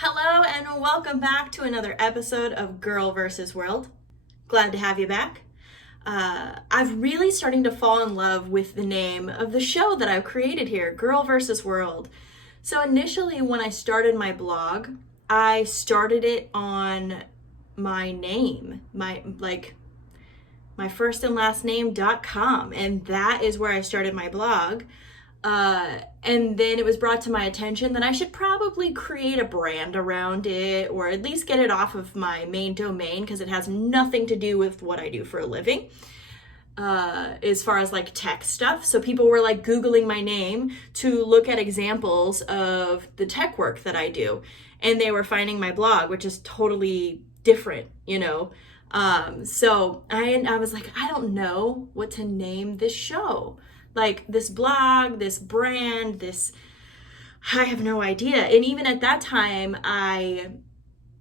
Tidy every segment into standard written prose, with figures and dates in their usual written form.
Hello and welcome back to another episode of Girl vs. World. Glad to have you back. I've really starting to fall in love with the name of the show that I've created here, Girl vs. World. So initially when I started my blog, I started it on my name, my first and last name.com, and that is where I started my blog. And then it was brought to my attention that I should probably create a brand around it, or at least get it off of my main domain, because it has nothing to do with what I do for a living, as far as like tech stuff. So people were like Googling my name to look at examples of the tech work that I do. And they were finding my blog, which is totally different, you know? So I was like, I don't know what to name this show. Like this blog, this brand, I have no idea. And even at that time, I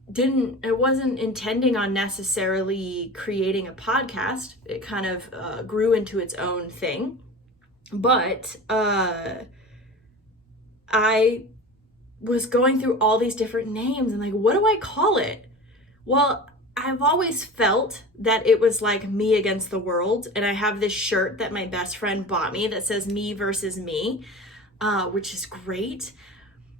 wasn't intending on necessarily creating a podcast. It kind of grew into its own thing. But I was going through all these different names and like, what do I call it? Well, I've always felt that it was like me against the world. And I have this shirt that my best friend bought me that says me versus me, which is great.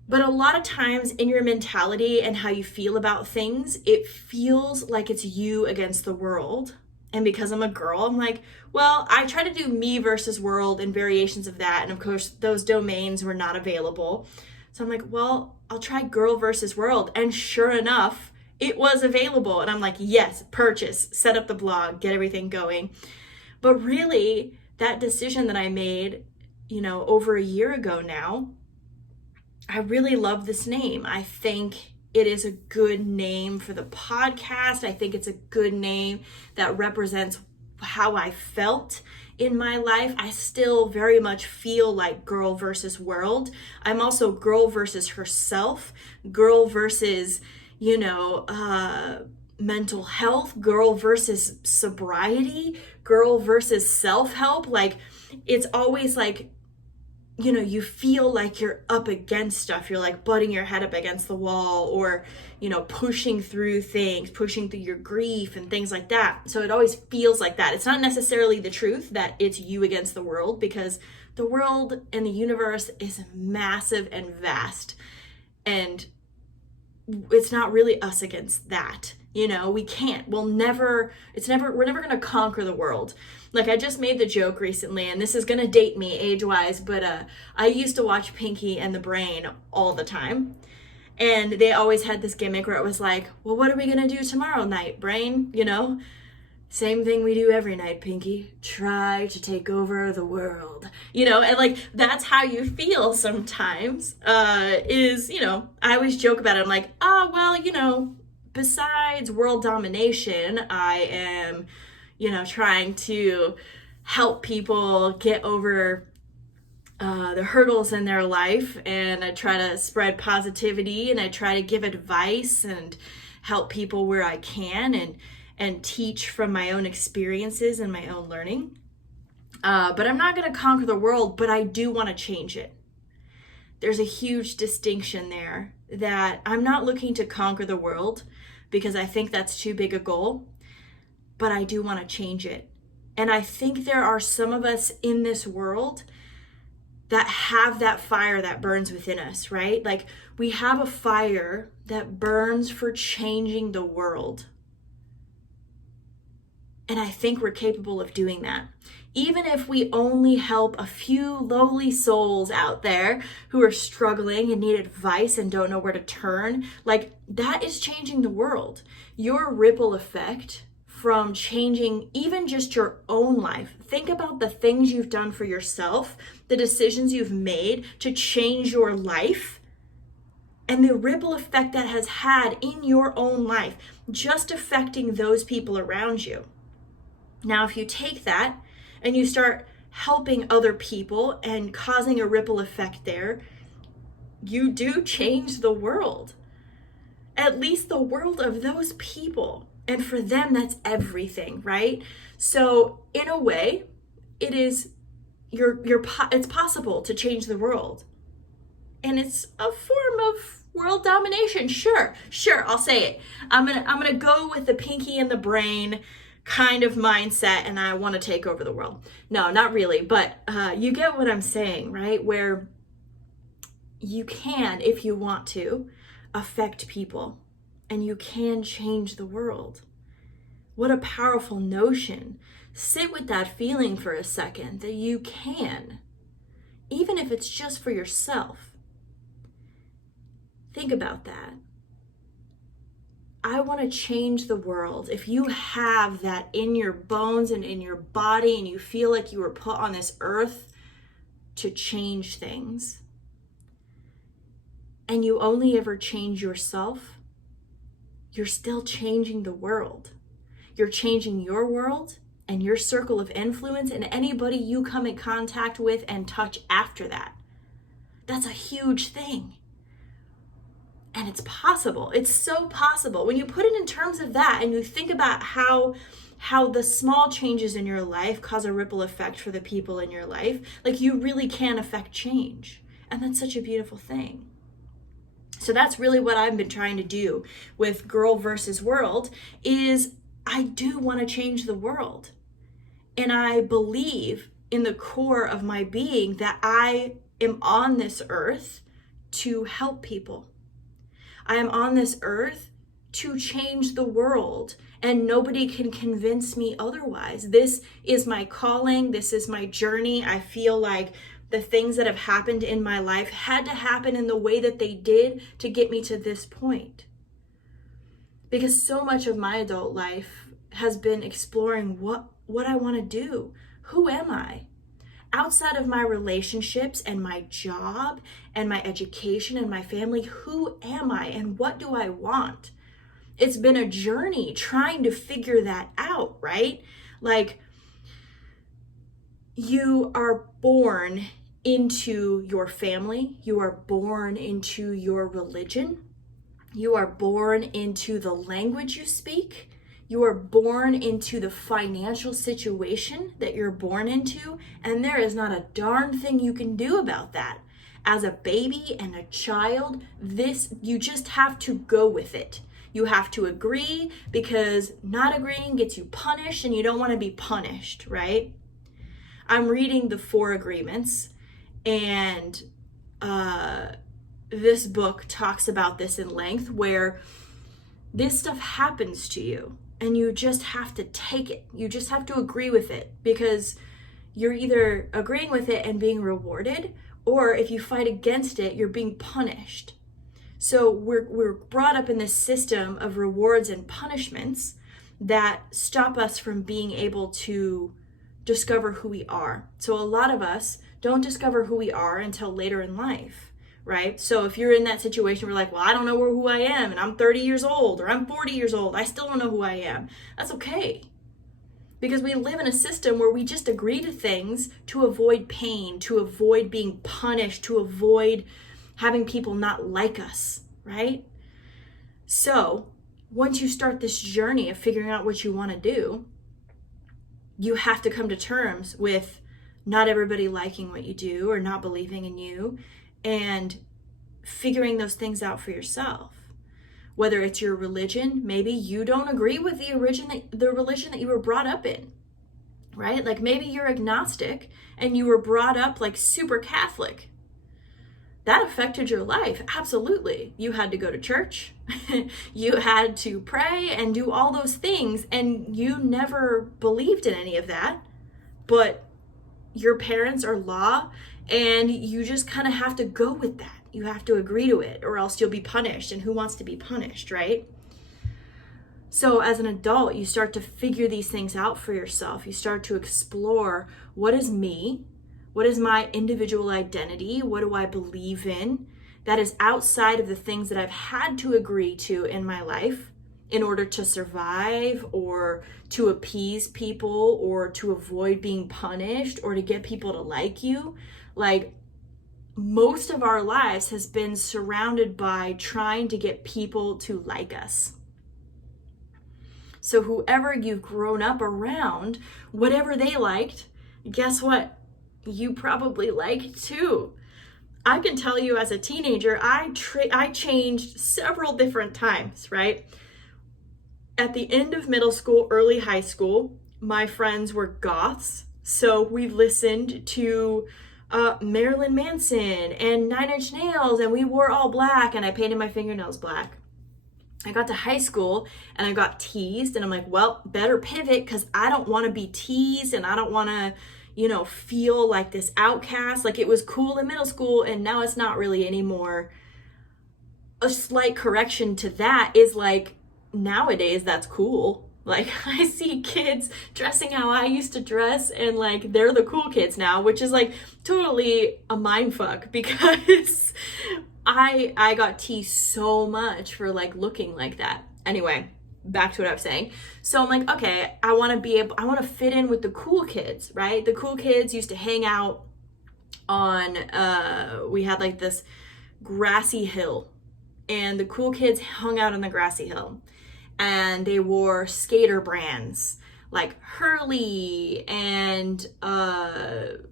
But a lot of times in your mentality and how you feel about things, it feels like it's you against the world. And because I'm a girl, I'm like, well, I try to do me versus world and variations of that. And of course, those domains were not available. So I'm like, well, I'll try girl versus world. And sure enough, it was available. And I'm like, yes, purchase, set up the blog, get everything going. But really, that decision that I made, over a year ago now, I really love this name. I think it is a good name for the podcast. I think it's a good name that represents how I felt in my life. I still very much feel like girl versus world. I'm also girl versus herself, girl versus mental health, girl versus sobriety, girl versus self-help. Like, it's always like, you feel like you're up against stuff. You're like butting your head up against the wall, or, pushing through things, pushing through your grief and things like that. So it always feels like that. It's not necessarily the truth that it's you against the world, because the world and the universe is massive and vast. And it's not really us against that. We're never going to conquer the world. Like, I just made the joke recently, and this is going to date me age-wise, but I used to watch Pinky and the Brain all the time. And they always had this gimmick where it was like, well, what are we going to do tomorrow night, Brain? Same thing we do every night, Pinky. Try to take over the world. And like, that's how you feel sometimes, I always joke about it. I'm like, oh, well, besides world domination, I am, trying to help people get over the hurdles in their life. And I try to spread positivity, and I try to give advice and help people where I can, and teach from my own experiences and my own learning. But I'm not going to conquer the world, but I do want to change it. There's a huge distinction there, that I'm not looking to conquer the world because I think that's too big a goal, but I do want to change it. And I think there are some of us in this world that have that fire that burns within us, right? Like, we have a fire that burns for changing the world. And I think we're capable of doing that. Even if we only help a few lowly souls out there who are struggling and need advice and don't know where to turn, like, that is changing the world. Your ripple effect from changing even just your own life. Think about the things you've done for yourself, the decisions you've made to change your life, and the ripple effect that has had in your own life, just affecting those people around you. Now, if you take that and you start helping other people and causing a ripple effect there, you do change the world. At least the world of those people. And for them, that's everything, right? So in a way, it's possible to change the world. And it's a form of world domination. Sure, I'll say it. I'm gonna go with the pinky in the brain kind of mindset, and I want to take over the world. No, not really, but you get what I'm saying, right? Where you can, if you want to, affect people, and you can change the world. What a powerful notion. Sit with that feeling for a second that you can, even if it's just for yourself. Think about that. I want to change the world. If you have that in your bones and in your body, and you feel like you were put on this earth to change things, and you only ever change yourself, you're still changing the world. You're changing your world and your circle of influence and anybody you come in contact with and touch after that. That's a huge thing. And it's possible. It's so possible. When you put it in terms of that and you think about how the small changes in your life cause a ripple effect for the people in your life, like you really can affect change. And that's such a beautiful thing. So that's really what I've been trying to do with Girl versus World is I do want to change the world. And I believe in the core of my being that I am on this earth to help people. I am on this earth to change the world, and nobody can convince me otherwise. This is my calling. This is my journey. I feel like the things that have happened in my life had to happen in the way that they did to get me to this point. Because so much of my adult life has been exploring what I want to do. Who am I? Outside of my relationships and my job and my education and my family, who am I and what do I want? It's been a journey trying to figure that out, right? Like, you are born into your family. You are born into your religion. You are born into the language you speak. You are born into the financial situation that you're born into, and there is not a darn thing you can do about that. As a baby and a child, you just have to go with it. You have to agree, because not agreeing gets you punished, and you don't want to be punished, right? I'm reading the 4 Agreements, and this book talks about this in length, where this stuff happens to you. And you just have to take it. You just have to agree with it, because you're either agreeing with it and being rewarded, or if you fight against it, you're being punished. So we're brought up in this system of rewards and punishments that stop us from being able to discover who we are. So a lot of us don't discover who we are until later in life. Right? So if you're in that situation where like, well, I don't know who I am, and I'm 30 years old or I'm 40 years old, I still don't know who I am. That's okay. Because we live in a system where we just agree to things to avoid pain, to avoid being punished, to avoid having people not like us, right? So once you start this journey of figuring out what you want to do, you have to come to terms with not everybody liking what you do or not believing in you, and figuring those things out for yourself. Whether it's your religion, maybe you don't agree with the religion that you were brought up in, right? Like maybe you're agnostic and you were brought up like super Catholic. That affected your life, absolutely. You had to go to church, you had to pray and do all those things, and you never believed in any of that, but your parents are law, and you just kind of have to go with that. You have to agree to it, or else you'll be punished. And who wants to be punished, right? So as an adult, you start to figure these things out for yourself. You start to explore, what is me? What is my individual identity? What do I believe in that is outside of the things that I've had to agree to in my life in order to survive, or to appease people, or to avoid being punished, or to get people to like you? Like, most of our lives has been surrounded by trying to get people to like us. So whoever you've grown up around, whatever they liked, guess what? You probably liked too. I can tell you as a teenager, I changed several different times, right? At the end of middle school, early high school, my friends were goths. So we listened to Marilyn Manson and Nine Inch Nails, and we wore all black, and I painted my fingernails black. I got to high school and I got teased, and I'm like, well, better pivot because I don't want to be teased and I don't want to, feel like this outcast. Like it was cool in middle school and now it's not really anymore. A slight correction to that is like nowadays that's cool. Like I see kids dressing how I used to dress and like they're the cool kids now, which is like totally a mind fuck because I got teased so much for like looking like that. Anyway, back to what I was saying. So I'm like, okay, I want to fit in with the cool kids, right? The cool kids used to hang out on, we had like this grassy hill, and the cool kids hung out on the grassy hill, and they wore skater brands like Hurley, and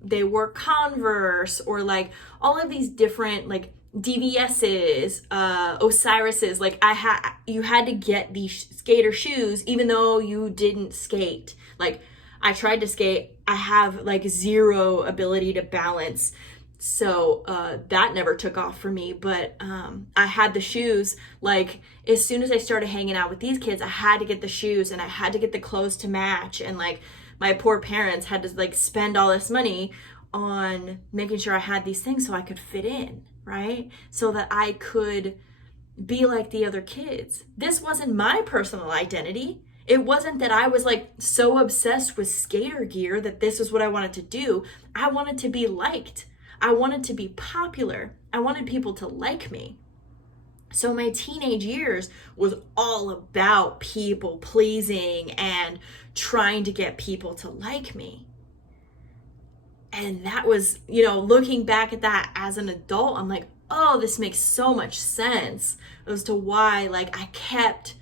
they wore Converse, or like all of these different like DVS's, Osiris's. Like you had to get these skater shoes even though you didn't skate. Like I tried to skate, I have like zero ability to balance, so that never took off for me. But I had the shoes. Like as soon as I started hanging out with these kids, I had to get the shoes and I had to get the clothes to match, and like my poor parents had to like spend all this money on making sure I had these things so I could fit in, right? So that I could be like the other kids. This wasn't my personal identity. It wasn't that I was like so obsessed with skater gear that this was what I wanted to do. I wanted to be liked. I wanted to be popular. I wanted people to like me. So my teenage years was all about people pleasing and trying to get people to like me. And that was, looking back at that as an adult, I'm like, oh, this makes so much sense as to why like I kept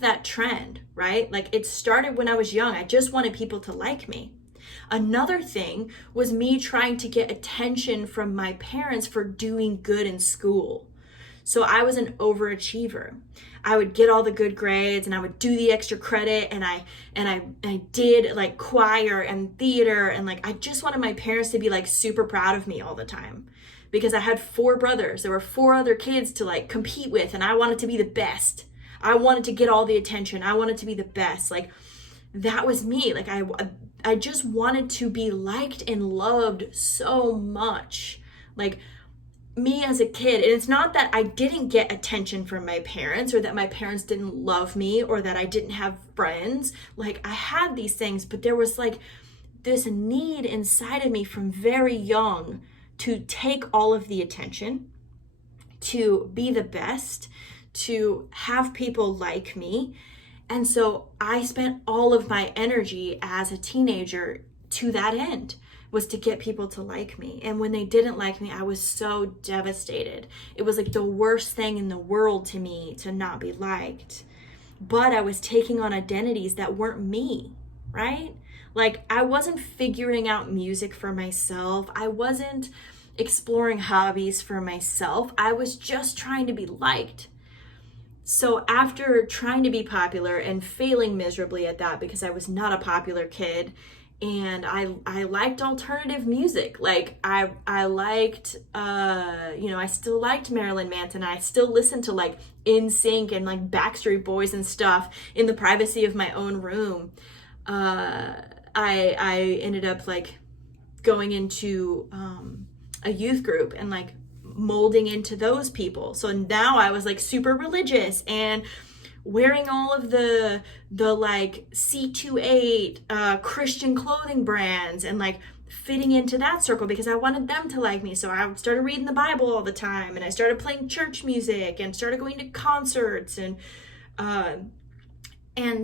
that trend, right? Like it started when I was young. I just wanted people to like me. Another thing was me trying to get attention from my parents for doing good in school. So I was an overachiever. I would get all the good grades and I would do the extra credit, and I did like choir and theater, and like I just wanted my parents to be like super proud of me all the time because I had 4 brothers. There were 4 other kids to like compete with, and I wanted to be the best. I wanted to get all the attention. I wanted to be the best. Like that was me. Like I just wanted to be liked and loved so much. Like me as a kid. And it's not that I didn't get attention from my parents or that my parents didn't love me or that I didn't have friends. Like I had these things, but there was like this need inside of me from very young to take all of the attention, to be the best, to have people like me. And so I spent all of my energy as a teenager to that end, was to get people to like me. And when they didn't like me, I was so devastated. It was like the worst thing in the world to me to not be liked. But I was taking on identities that weren't me, right? Like I wasn't figuring out music for myself. I wasn't exploring hobbies for myself. I was just trying to be liked. So after trying to be popular and failing miserably at that because I was not a popular kid, and I liked alternative music. Like I liked, I still liked Marilyn Manson. I still listened to like NSYNC and like Backstreet Boys and stuff in the privacy of my own room. I ended up like going into a youth group and like molding into those people. So now I was like super religious and wearing all of the like C28 Christian clothing brands and like fitting into that circle because I wanted them to like me. So I started reading the Bible all the time, and I started playing church music and started going to concerts and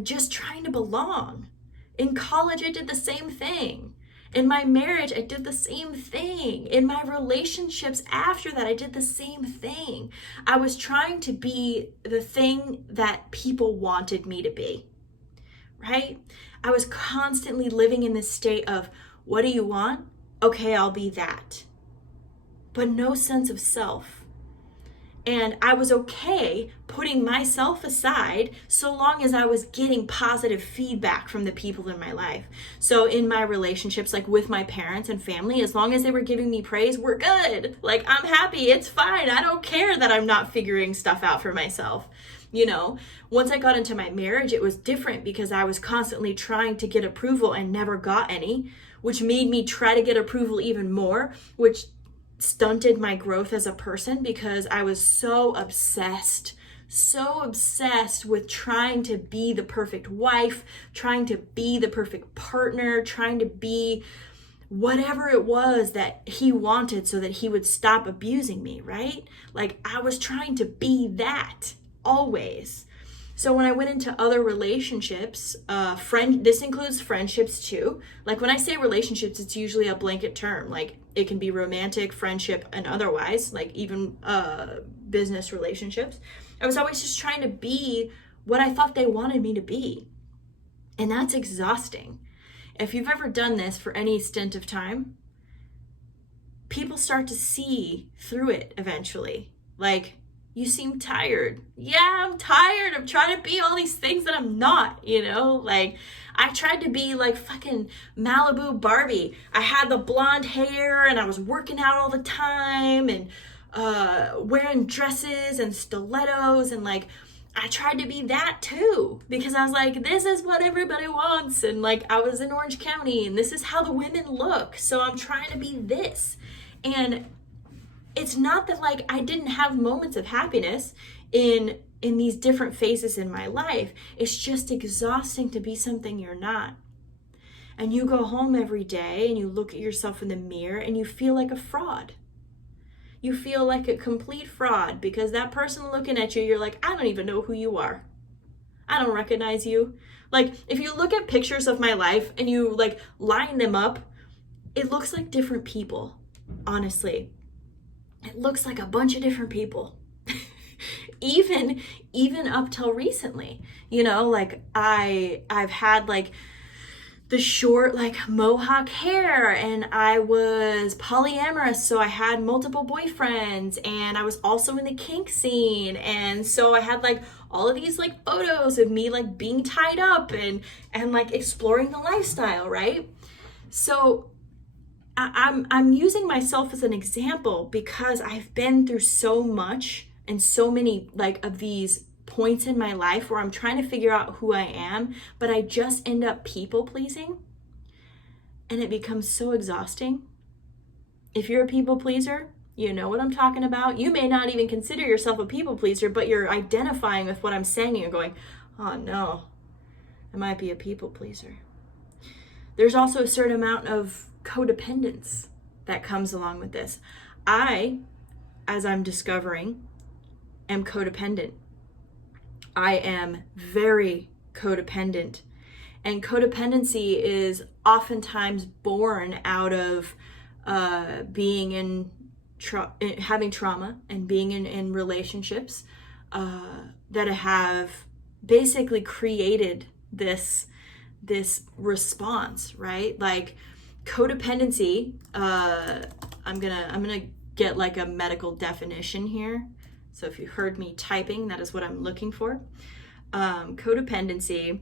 just trying to belong. In college, I did the same thing. In my marriage, I did the same thing. In my relationships after that, I did the same thing. I was trying to be the thing that people wanted me to be, right? I was constantly living in this state of, what do you want? Okay, I'll be that. but no sense of self. And I was okay putting myself aside so long as I was getting positive feedback from the people in my life. So in my relationships, like with my parents and family, as long as they were giving me praise, we're good. Like, I'm happy. It's fine. I don't care that I'm not figuring stuff out for myself. You know, once I got into my marriage, it was different because I was constantly trying to get approval and never got any, which made me try to get approval even more, which stunted my growth as a person because I was so obsessed with trying to be the perfect wife, trying to be the perfect partner, trying to be whatever it was that he wanted so that he would stop abusing me, right? Like, I was trying to be that always. So when I went into other relationships, this includes friendships too. Like, when I say relationships, it's usually a blanket term. Like, it can be romantic, friendship, and otherwise, like even business relationships. I was always just trying to be what I thought they wanted me to be. And that's exhausting. If you've ever done this for any stint of time, people start to see through it eventually. Like, you seem tired. Yeah, I'm tired. I'm trying to be all these things that I'm not, you know? Like, I tried to be like fucking Malibu Barbie. I had the blonde hair and I was working out all the time and wearing dresses and stilettos, and like, I tried to be that too because I was like, this is what everybody wants, and like, I was in Orange County and this is how the women look, so I'm trying to be this. And it's not that like I didn't have moments of happiness in these different phases in my life. It's just exhausting to be something you're not. And you go home every day and you look at yourself in the mirror and you feel like a fraud. You feel like a complete fraud because that person looking at you, you're like, I don't even know who you are. I don't recognize you. Like, if you look at pictures of my life and you like line them up, it looks like different people, honestly. It looks like a bunch of different people. even up till recently, you know, like I've had like the short like mohawk hair, and I was polyamorous, so I had multiple boyfriends, and I was also in the kink scene, and so I had like all of these like photos of me like being tied up and like exploring the lifestyle, right? So I'm using myself as an example because I've been through so much and so many like of these points in my life where I'm trying to figure out who I am, but I just end up people pleasing, and it becomes so exhausting. If you're a people pleaser, you know what I'm talking about. You may not even consider yourself a people pleaser, but you're identifying with what I'm saying and you're going, oh no, I might be a people pleaser. There's also a certain amount of codependence that comes along with this. I, as I'm discovering, am codependent. I am very codependent. And codependency is oftentimes born out of being in having trauma and being in relationships that have basically created this response, right? Like, codependency, I'm gonna get like a medical definition here. So if you heard me typing, that is what I'm looking for. Codependency,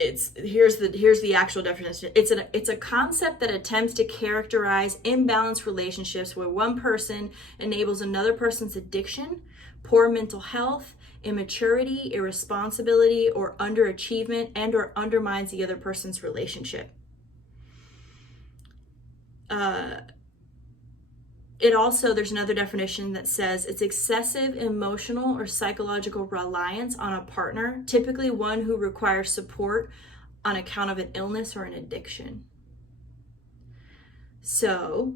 here's the actual definition. It's a concept that attempts to characterize imbalanced relationships where one person enables another person's addiction, poor mental health, immaturity, irresponsibility, or underachievement, and or undermines the other person's relationship. It also, there's another definition that says it's excessive emotional or psychological reliance on a partner, typically one who requires support on account of an illness or an addiction. So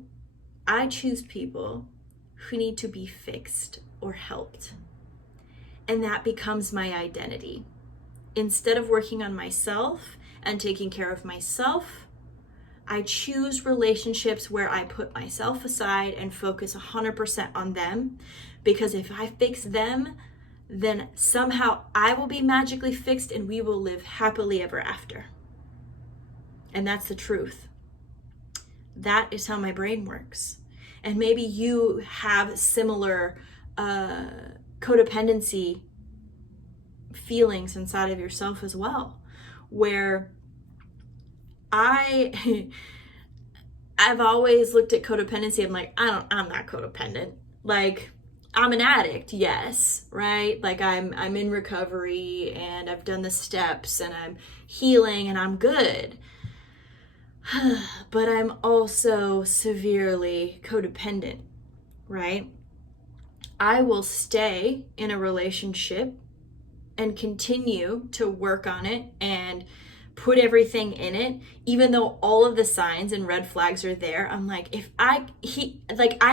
I choose people who need to be fixed or helped. And that becomes my identity. Instead of working on myself and taking care of myself, I choose relationships where I put myself aside and focus 100% on them, because if I fix them, then somehow I will be magically fixed and we will live happily ever after. And that's the truth. that is how my brain works. And maybe you have similar codependency feelings inside of yourself as well, where I've always looked at codependency. I'm like, I'm not codependent. Like, I'm an addict, yes, right? Like I'm in recovery and I've done the steps and I'm healing and I'm good. But I'm also severely codependent, right? I will stay in a relationship and continue to work on it and put everything in it, even though all of the signs and red flags are there. I'm like, I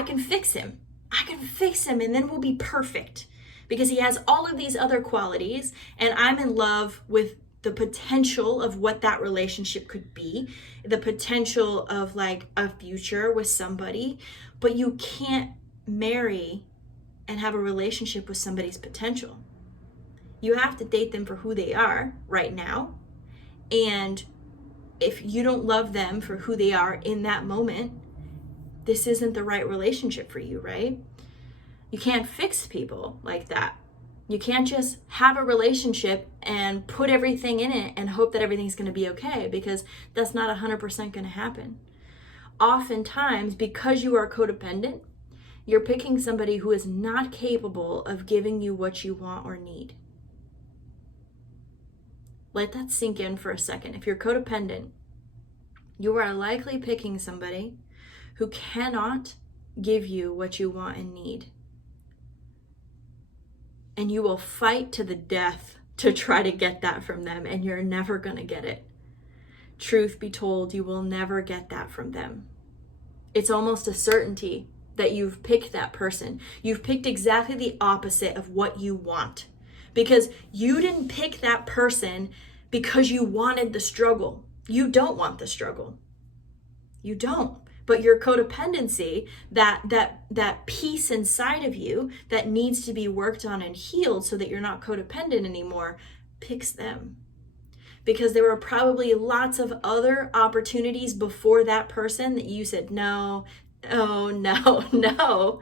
can fix him. I can fix him and then we'll be perfect, because he has all of these other qualities and I'm in love with the potential of what that relationship could be, the potential of like a future with somebody. But you can't marry and have a relationship with somebody's potential. You have to date them for who they are right now. And if you don't love them for who they are in that moment, this isn't the right relationship for you, right? You can't fix people like that. You can't just have a relationship and put everything in it and hope that everything's going to be okay, because that's not 100% going to happen. Oftentimes, because you are codependent, you're picking somebody who is not capable of giving you what you want or need. Let that sink in for a second. If you're codependent, you are likely picking somebody who cannot give you what you want and need. And you will fight to the death to try to get that from them, and you're never going to get it. Truth be told, you will never get that from them. It's almost a certainty that you've picked that person. You've picked exactly the opposite of what you want, because you didn't pick that person because you wanted the struggle. You don't want the struggle. You don't. But your codependency, that piece inside of you that needs to be worked on and healed so that you're not codependent anymore, picks them. Because there were probably lots of other opportunities before that person that you said, no, oh, no, no.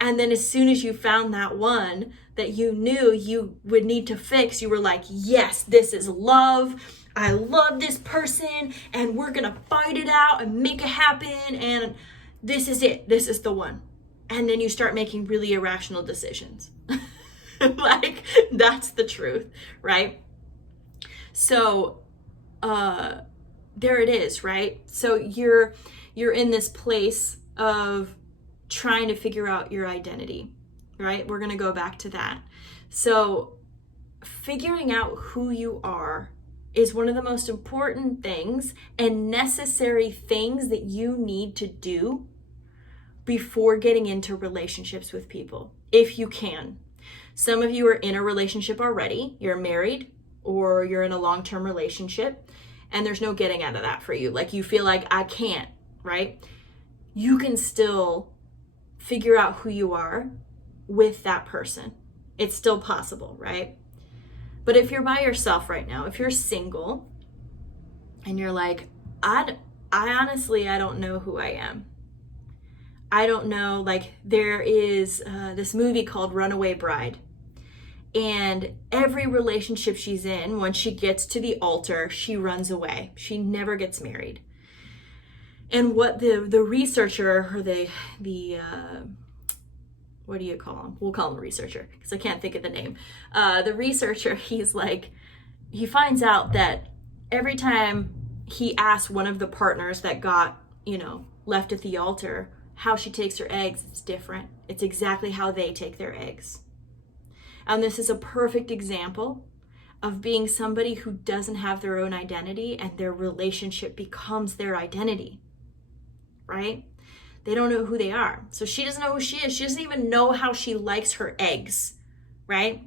And then as soon as you found that one that you knew you would need to fix, you were like, yes, this is love. I love this person and we're going to fight it out and make it happen. And this is it. This is the one. And then you start making really irrational decisions. Like, that's the truth, right? So there it is, right? So you're in this place of trying to figure out your identity, right? We're going to go back to that. So figuring out who you are is one of the most important things and necessary things that you need to do before getting into relationships with people, if you can. Some of you are in a relationship already, you're married, or you're in a long-term relationship, and there's no getting out of that for you. Like, you feel like, I can't, right? You can still figure out who you are with that person. It's still possible, right? But if you're by yourself right now, if you're single and you're like, I honestly, I don't know who I am. I don't know, like, there is this movie called Runaway Bride. And every relationship she's in, when she gets to the altar, she runs away. She never gets married. And what the researcher, or the what do you call him? We'll call him a researcher because I can't think of the name. The researcher, he's like, he finds out that every time he asks one of the partners that got, left at the altar, how she takes her eggs, it's different. It's exactly how they take their eggs. And this is a perfect example of being somebody who doesn't have their own identity and their relationship becomes their identity, right? They don't know who they are. So she doesn't know who she is. She doesn't even know how she likes her eggs, right?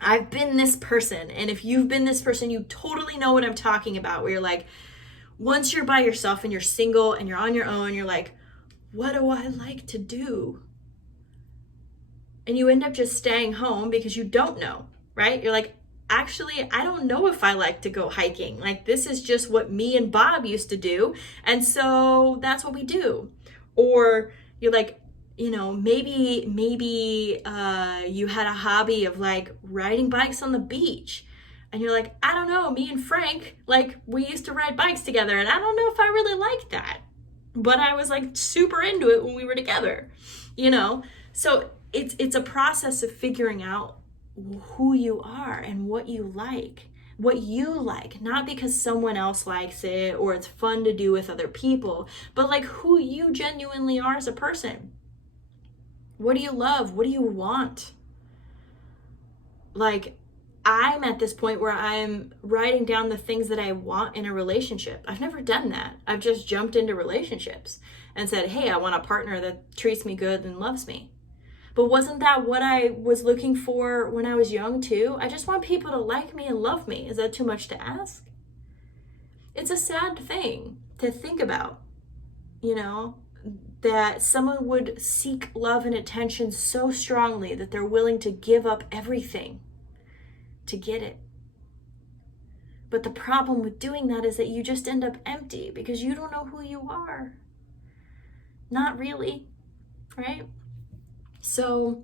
I've been this person. And if you've been this person, you totally know what I'm talking about, where you're like, once you're by yourself and you're single and you're on your own, you're like, what do I like to do? And you end up just staying home because you don't know, right? You're like, actually, I don't know if I like to go hiking. Like, this is just what me and Bob used to do. And so that's what we do. Or you're like, maybe you had a hobby of like riding bikes on the beach. And you're like, I don't know, me and Frank, like, we used to ride bikes together, and I don't know if I really like that. But I was like super into it when we were together, So it's a process of figuring out who you are and what you like, not because someone else likes it or it's fun to do with other people, but like who you genuinely are as a person. What do you love? What do you want? Like, I'm at this point where I'm writing down the things that I want in a relationship. I've never done that. I've just jumped into relationships and said, hey, I want a partner that treats me good and loves me. But wasn't that what I was looking for when I was young too? I just want people to like me and love me. Is that too much to ask? It's a sad thing to think about, that someone would seek love and attention so strongly that they're willing to give up everything to get it. But the problem with doing that is that you just end up empty because you don't know who you are. Not really, right? So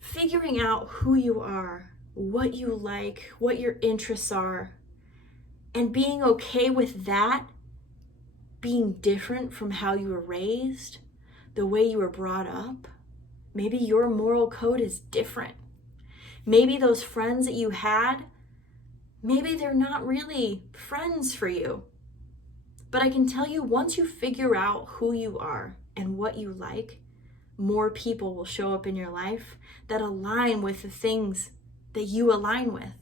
figuring out who you are, what you like, what your interests are, and being okay with that being different from how you were raised, the way you were brought up. Maybe your moral code is different. Maybe those friends that you had, maybe they're not really friends for you. But I can tell you, once you figure out who you are and what you like, more people will show up in your life that align with the things that you align with.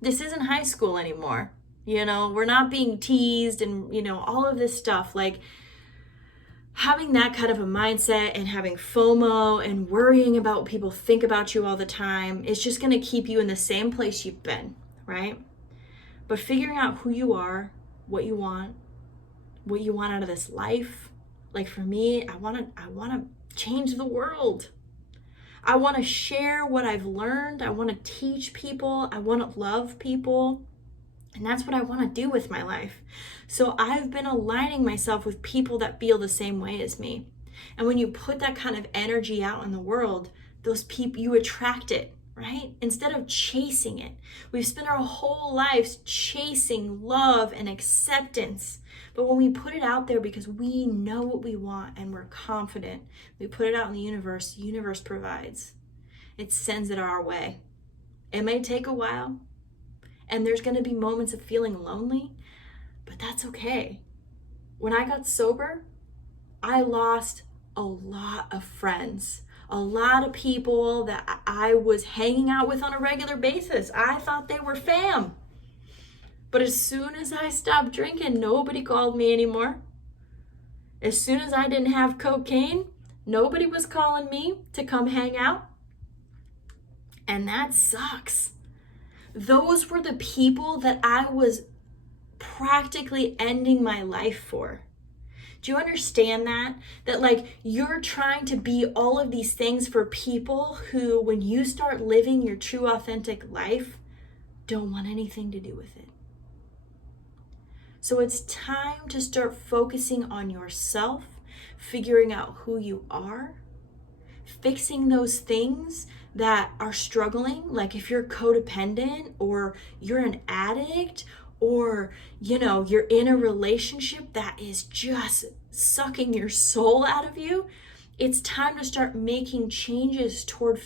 This isn't high school anymore. We're not being teased and, all of this stuff. Like, having that kind of a mindset and having FOMO and worrying about what people think about you all the time is just going to keep you in the same place you've been, right? But figuring out who you are, what you want out of this life. Like, for me, I want to change the world. I want to share what I've learned. I want to teach people. I want to love people. And that's what I want to do with my life. So I've been aligning myself with people that feel the same way as me. And when you put that kind of energy out in the world, those people, you attract it, right? Instead of chasing it. We've spent our whole lives chasing love and acceptance. But when we put it out there because we know what we want and we're confident, we put it out in the universe provides. It sends it our way. It may take a while. And there's going to be moments of feeling lonely, but that's okay. When I got sober, I lost a lot of friends, a lot of people that I was hanging out with on a regular basis. I thought they were fam. But as soon as I stopped drinking, nobody called me anymore. As soon as I didn't have cocaine, nobody was calling me to come hang out. And that sucks. Those were the people that I was practically ending my life for. Do you understand that? That like you're trying to be all of these things for people who, when you start living your true authentic life, don't want anything to do with it. So it's time to start focusing on yourself, figuring out who you are, fixing those things that are struggling, like if you're codependent or you're an addict or, you're in a relationship that is just sucking your soul out of you, it's time to start making changes toward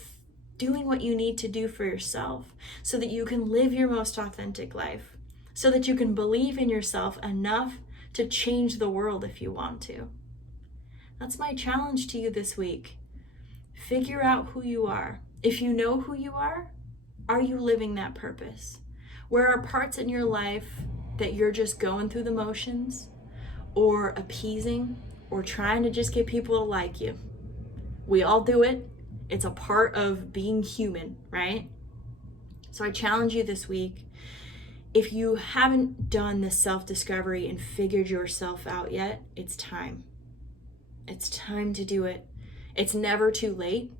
doing what you need to do for yourself so that you can live your most authentic life, so that you can believe in yourself enough to change the world if you want to. That's my challenge to you this week. Figure out who you are. If you know who you are you living that purpose? Where are parts in your life that you're just going through the motions or appeasing or trying to just get people to like you? We all do it. It's a part of being human, right? So I challenge you this week, if you haven't done this self-discovery and figured yourself out yet, it's time. It's time to do it. It's never too late.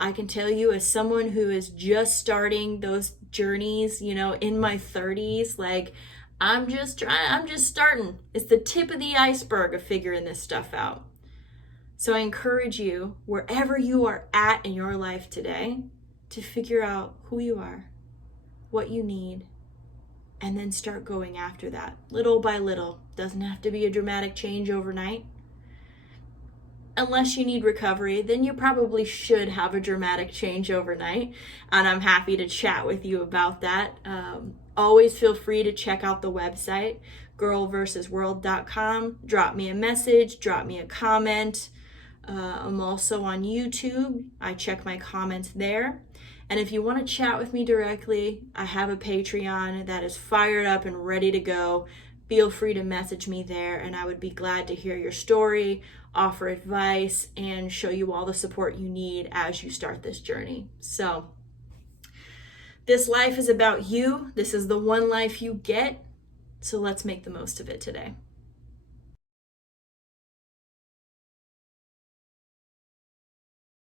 I can tell you, as someone who is just starting those journeys, you know, in my 30s, like I'm just starting. It's the tip of the iceberg of figuring this stuff out. So I encourage you, wherever you are at in your life today, to figure out who you are, what you need, and then start going after that, little by little. Doesn't have to be a dramatic change overnight. Unless you need recovery, then you probably should have a dramatic change overnight. And I'm happy to chat with you about that. Always feel free to check out the website, girlversusworld.com. Drop me a message, drop me a comment. I'm also on YouTube. I check my comments there. And if you want to chat with me directly, I have a Patreon that is fired up and ready to go. Feel free to message me there, and I would be glad to hear your story, offer advice, and show you all the support you need as you start this journey. So, this life is about you. This is the one life you get. So let's make the most of it today.